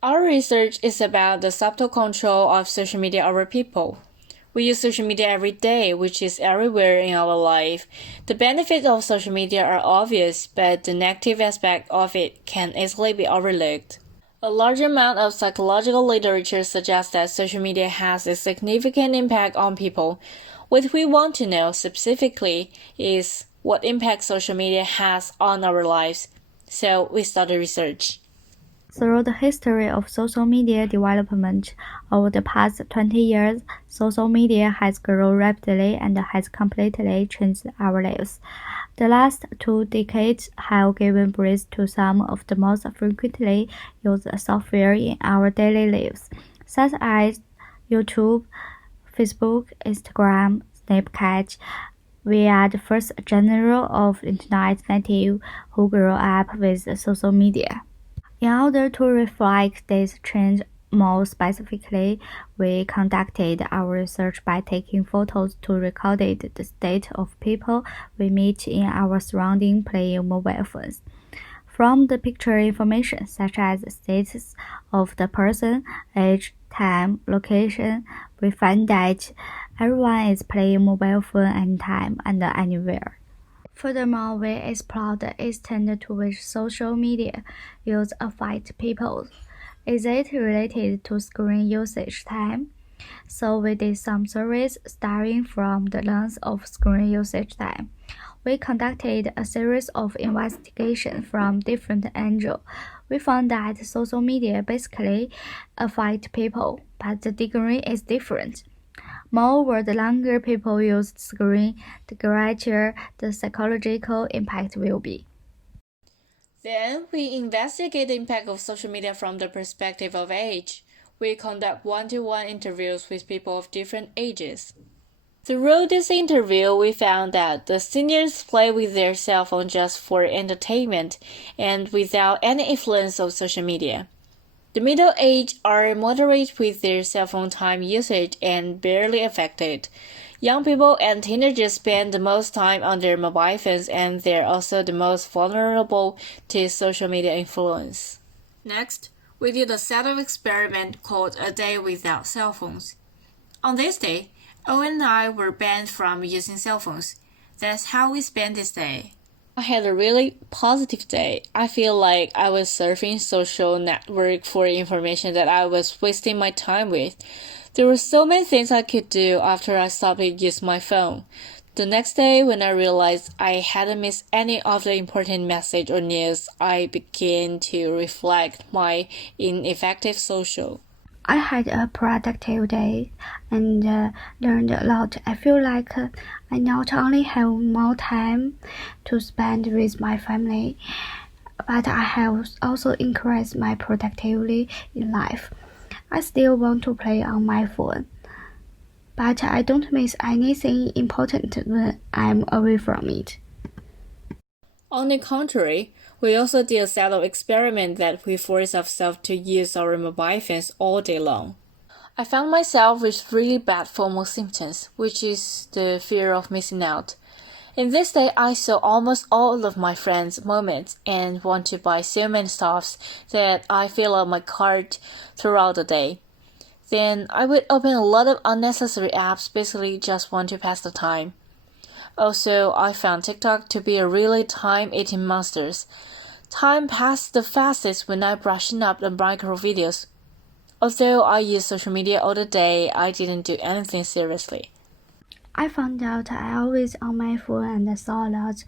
Our research is about the subtle control of social media over people. We use social media every day, which is everywhere in our life. The benefits of social media are obvious, but the negative aspect of it can easily be overlooked. A large amount of psychological literature suggests that social media has a significant impact on people. What we want to know specifically is what impact social media has on our lives. So we started research. Through the history of social media development over the past 20 years, social media has grown rapidly and has completely changed our lives. The last 2 decades have given birth to some of the most frequently used software in our daily lives, such as YouTube, Facebook, Instagram, Snapchat. We are the first generation of internet natives who grew up with social media. In order to reflect this change more specifically, we conducted our research by taking photos to record the state of people we meet in our surrounding playing mobile phones. From the picture information, such as the status of the person, age, time, location, we find that everyone is playing mobile phone anytime and anywhere. Furthermore, we explore the extent to which social media use affect people. Is it related to screen usage time? So we did some surveys starting from the length of screen usage time. We conducted a series of investigations from different angles. We found that social media basically affect people, but the degree is different. Moreover, the longer people use the screen, the greater the psychological impact will be. Then we investigate the impact of social media from the perspective of age. We conduct one-to-one interviews with people of different ages. Through this interview, we found that the seniors play with their cell phone just for entertainment and without any influence of social media. The middle-aged are moderate with their cell phone time usage and barely affected. Young people and teenagers spend the most time on their mobile phones, and they're also the most vulnerable to social media influence. Next, we did a set of experiment called A Day Without Cell Phones. On this day, Owen and I were banned from using cell phones. That's how we spent this day. I had a really positive day. I feel like I was surfing social network for information that I was wasting my time with. There were so many things I could do after I stopped using my phone. The next day, when I realized I hadn't missed any of the important message or news, I began to reflect my ineffective social. I had a productive day and learned a lot. I feel like I not only have more time to spend with my family, but I have also increased my productivity in life. I still want to play on my phone, but I don't miss anything important when I'm away from it. On the contrary, we also did a set of experiments that we forced ourselves to use our mobile phones all day long. I found myself with really bad FOMO symptoms, which is the fear of missing out. In this day, I saw almost all of my friends' moments and want to buy so many stuffs that I fill up my cart throughout the day. Then I would open a lot of unnecessary apps, basically just want to pass the time. Also, I found TikTok to be a really time-eating monster. Time passed the fastest when I brushing up the micro videos. Although I use social media all the day, I didn't do anything seriously. I found out I always on my phone and saw a lot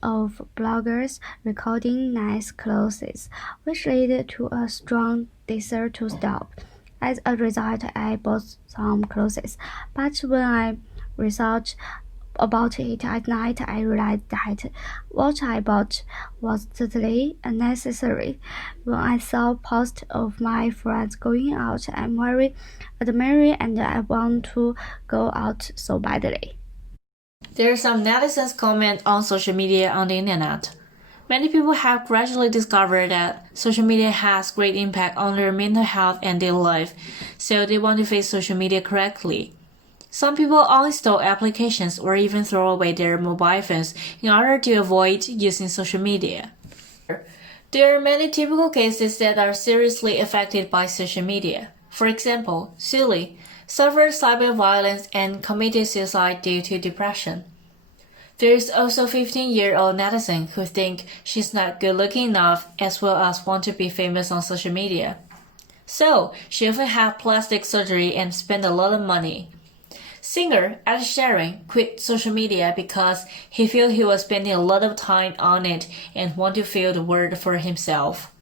of bloggers recording nice clothes, which led to a strong desire to stop. As a result, I bought some clothes, but when I researched about it at night, I realized that what I bought was totally unnecessary. When I saw posts of my friends going out, I'm very admiring and I want to go out so badly. There are some netizens' comments on social media on the internet. Many people have gradually discovered that social media has great impact on their mental health and daily life, so they want to face social media correctly. Some people uninstall applications or even throw away their mobile phones in order to avoid using social media. There are many typical cases that are seriously affected by social media. For example, Sully suffered cyber violence and committed suicide due to depression. There is also 15-year-old netizen who think she's not good looking enough as well as want to be famous on social media. So, she often had plastic surgery and spent a lot of money. Singer Ed Sheeran quit social media because he felt he was spending a lot of time on it and want to feel the world for himself.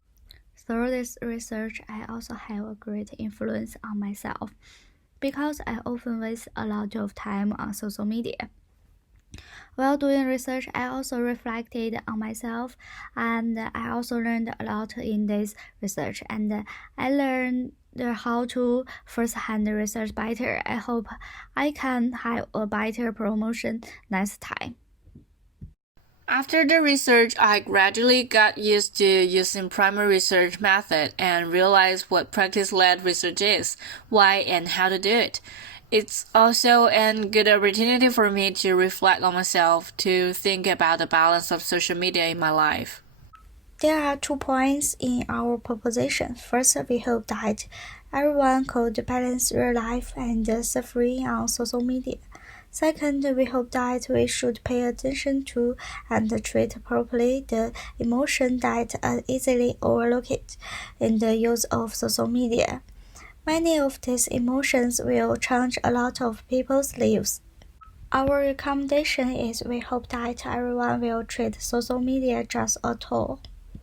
Through this research, I also have a great influence on myself because I often waste a lot of time on social media. While doing research, I also reflected on myself, and I also learned a lot in this research, and I learned how to first-hand research better. I hope I can have a better promotion next time. After the research, I gradually got used to using primary research method and realized what practice-led research is, why, and how to do it. It's also a good opportunity for me to reflect on myself, to think about the balance of social media in my life. There are 2 points in our proposition. First, we hope that everyone could balance real life and suffering on social media. Second, we hope that we should pay attention to and treat properly the emotions that are easily overlooked in the use of social media. Many of these emotions will change a lot of people's lives. Our recommendation is we hope that everyone will treat social media just a tool.